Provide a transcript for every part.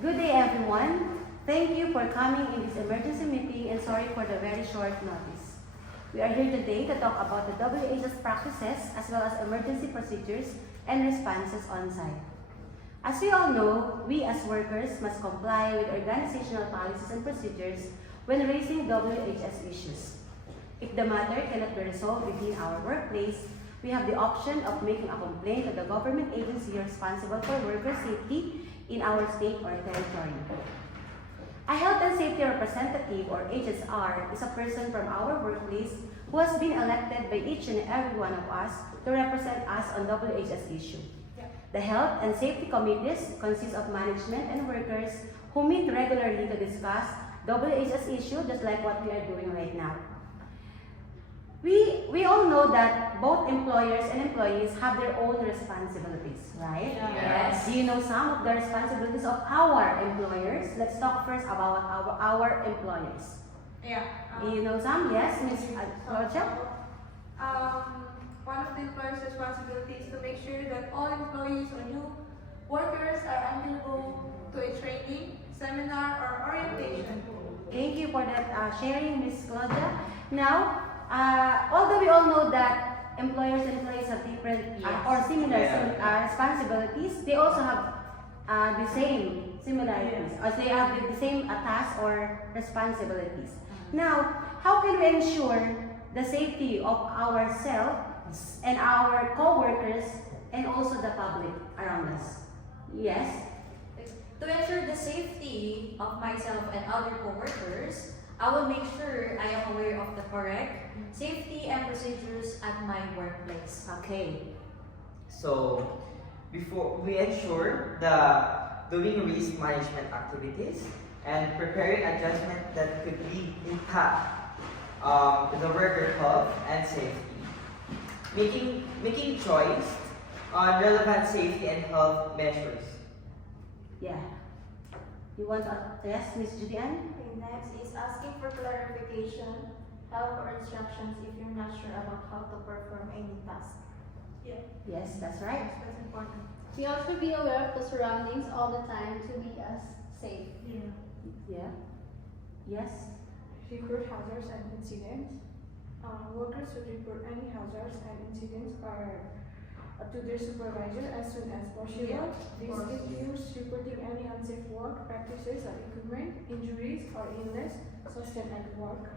Good day, everyone. Thank you for coming in this emergency meeting and sorry for the very short notice. We are here today to talk about the WH's practices as well as emergency procedures and responses on site. As we all know, we as workers must comply with organizational policies and procedures when raising WHS issues. If the matter cannot be resolved within our workplace, we have the option of making a complaint to the government agency responsible for worker safety in our state or territory. A health and safety representative or HSR is a person from our workplace who has been elected by each and every one of us to represent us on WHS issue. The health and safety committees consist of management and workers who meet regularly to discuss WHS issue just like what we are doing right now. We all know that both employers and employees have their own responsibilities, right? Yes. Do you know some of the responsibilities of our employers? Let's talk first about our employers. Yeah. Do you know some? Yes, Ms. Rocha? One of the employer's responsibilities is to make sure that all employees or new workers are eligible to a training, seminar, or orientation. Thank you for that sharing, Ms. Claudia. Now, although we all know that employers and employees have different or similar responsibilities, they also have the same similarities, or they have the same tasks or responsibilities. Now, how can we ensure the safety of ourselves and our co-workers and also the public around us? Yes? To ensure the safety of myself and other co-workers, I will make sure I am aware of the correct safety and procedures at my workplace. Okay. So, before we ensure the doing risk management activities and preparing adjustment that could be impact the worker health and safety, making choice on relevant safety and health measures. Yeah. You want to yes, Ms. Julian? Okay, next is asking for clarification, help or instructions if you're not sure about how to perform any task. Yes, that's right. That's important. We all should be aware of the surroundings all the time to be as safe. Yeah. Yes. Report hazards and incidents. Workers should report any hazards and incidents to their supervisor as soon as possible. This includes reporting any unsafe work practices or equipment, injuries, or illness sustained at work.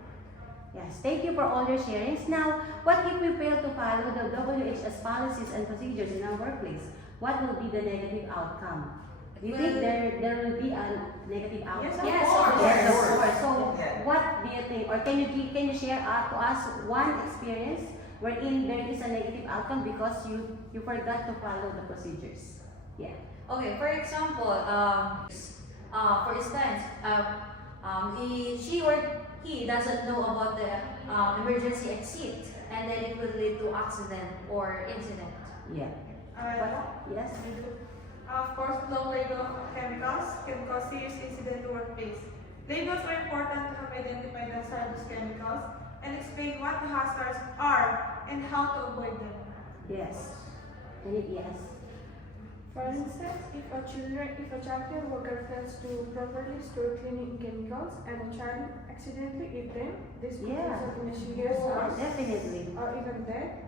Yes, thank you for all your sharings. Now, what if we fail to follow the WHS policies and procedures in our workplace? What will be the negative outcome? Do you think there will be a negative outcome? Yes, of course. Yes, of course. So, Yeah. what do you think, or can you share to us one experience wherein there is a negative outcome because you forgot to follow the procedures? Yeah. Okay, for example, for instance, she or he doesn't know about the emergency exit, and then it will lead to accident or incident. Yeah. Yes. Of course, low level chemicals can cause serious incident to workplace. Labels are important to have identified the hazardous chemicals and explain what the hazards are and how to avoid them. Yes. Yes. For instance, if a childcare worker fails to properly store cleaning chemicals and a child accidentally eats them, this could result in a serious harm Definitely. or even death.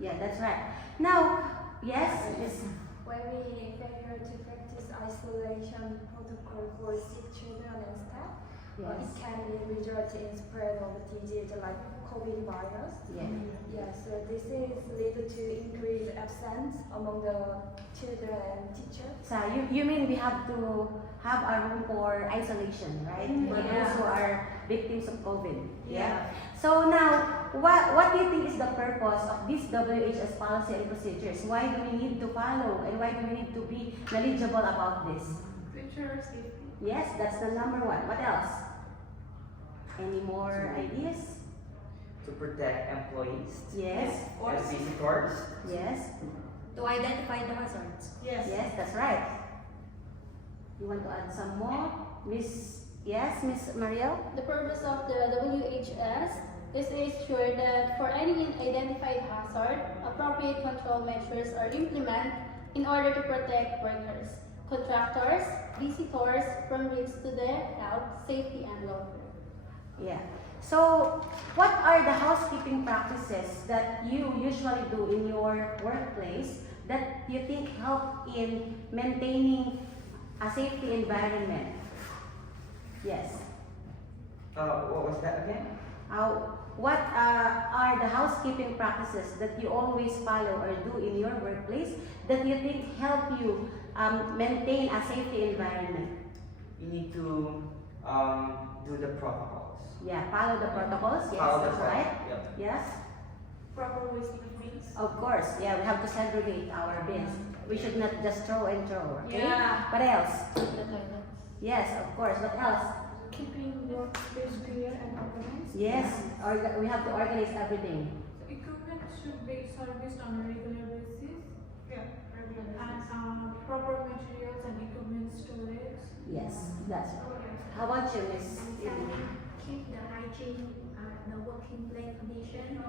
Yeah, that's right. Now, yes, yes. When we fail to practice isolation protocol for sick children and staff, it can result in spread of disease like COVID virus. Yeah. So this is lead to increased absence among the children and teachers. So you mean we have to have a room for isolation, right? For those who are victims of COVID. Yeah. So now, what do you think is the purpose of this WHS policy and procedures? Why do we need to follow and why do we need to be knowledgeable about this? To ensure safety. Yes, that's the number one. What else? Any more ideas? To protect employees Yes. and visitors. Yes. To identify the hazards. Yes. Yes, that's right. You want to add some more? Miss Mariel? The purpose of the WHS is to ensure that for any identified hazard, appropriate control measures are implemented in order to protect workers. contractors, visitors from risks to their health, safety, and welfare. Yeah. So, what are the housekeeping practices that you usually do in your workplace that you think help in maintaining a safety environment? Yes. What was that again? What are the housekeeping practices that you always follow or do in your workplace that you think help you maintain a safety environment? You need to do the protocols. Yeah, follow the protocols. Yes, Follow the that's right. protocol, yep. Yes, Proper wasting of bins. of course. Yeah, we have to segregate our bins. We should not just throw and throw. Okay. Yeah. What else? The toilets. Yes, of course. What else? Keeping workspace clear and organized. Yes, we have to organize everything. Equipment should be serviced on a regular basis, Yeah. and proper materials and equipment storage. Yes, that's right. How about you, Miss? Keep the hygiene, the working place condition.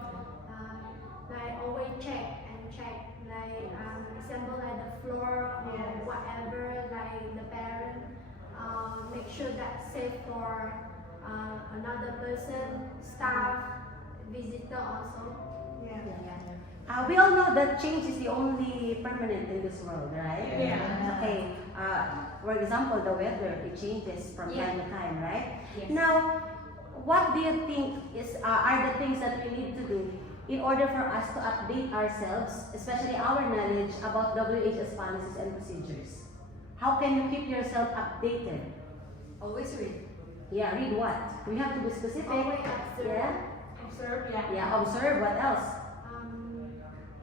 Like always check, like example like the floor or Yes. whatever, like the parent. Make sure that's safe for another person, staff, visitor also. Yeah. We all know that change is the only permanent in this world, right? Yeah. Okay. For example, the weather, it changes from time to time, right? Yes. Now, what do you think are the things that we need to do in order for us to update ourselves, especially our knowledge about WHS policies and procedures? How can you keep yourself updated? Always read. Yeah, read what? We have to be specific. Always observe. Yeah. Observe, yeah. Yeah, observe. What else?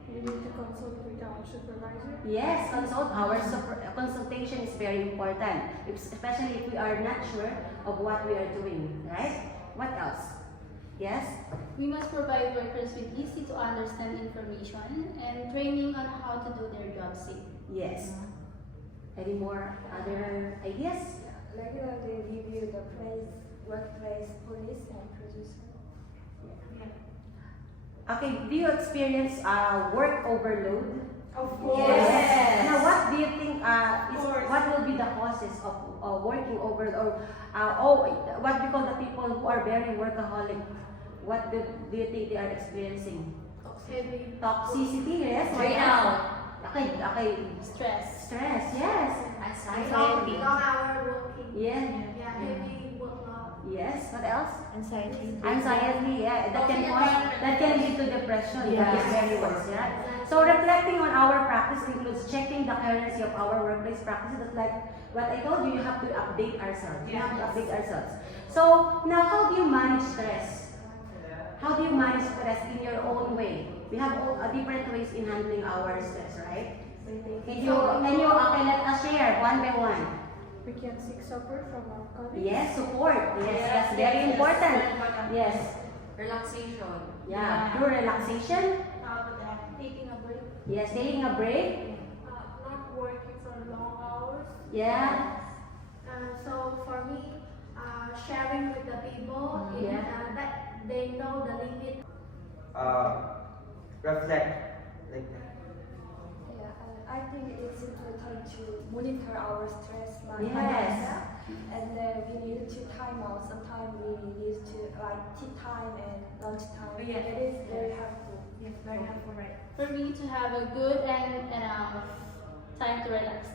We need to consult with our supervisor. Yes, consultation is very important, especially if we are not sure of what we are doing, right? What else? Yes? We must provide workers with easy to understand information and training on how to do their job safely. Yes. Any more other ideas? Regularly review the workplace police and procedure. Okay, do you experience work overload? Of course. Yes. Now, what do you think course. what will be the causes of working overload, what we call the people who are very workaholic? What do you think they are experiencing? Heavy. Toxicity, yes. Right now. Okay. Stress. Stress, yes. Anxiety. Long hour working. Yeah. Yeah, heavy workload. Yes. What else? Anxiety. Anxiety, yeah. That can lead to depression. Yeah. That is very worse, yeah. So reflecting on our practice includes checking the currency of our workplace practices. That's like what I told you, you have to update ourselves. You have to update ourselves. So now how do you manage stress? How do you manage stress in your own way? We have different ways in handling our stress, right? Can you let us share one by one? We can seek support from our colleagues. Yes, support. Yes, that's very important. Yes. Relaxation. Yeah. Through relaxation. Taking a break. Yes, taking a break. Not working for long hours. Yeah. So for me, sharing with the people that they know the limit. Reflect like that. Yeah, I think it's important to monitor our stress level. Yes. And then we need to time out. Sometimes we need to like tea time and lunch time. Yeah. It is very helpful. Yes, very helpful, right? For me to have a good and enough time to relax.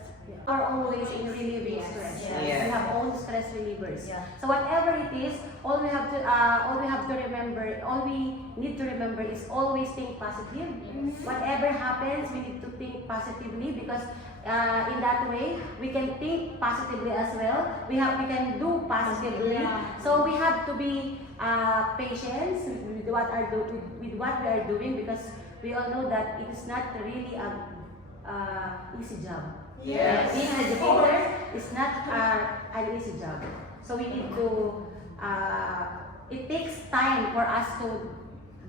Our own ways in relieving Yes. stress. Yes. We have own stress relievers. Yeah. So whatever it is, all we have to remember, all we need to remember is always think positive. Whatever happens, we need to think positively because in that way we can think positively as well. We can do positively. Yeah. So we have to be patient with what we are doing because we all know that it is not really a easy job. Yes. Being an educator is not an easy job. So we need to, it takes time for us to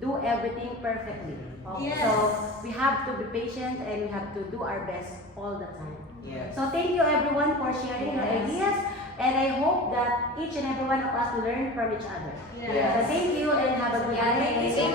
do everything perfectly. Yes. So we have to be patient and we have to do our best all the time. Yes. So thank you everyone for sharing your Yes. ideas and I hope that each and every one of us learn from each other. Yes. So thank you and have a good Yeah, day. thank you so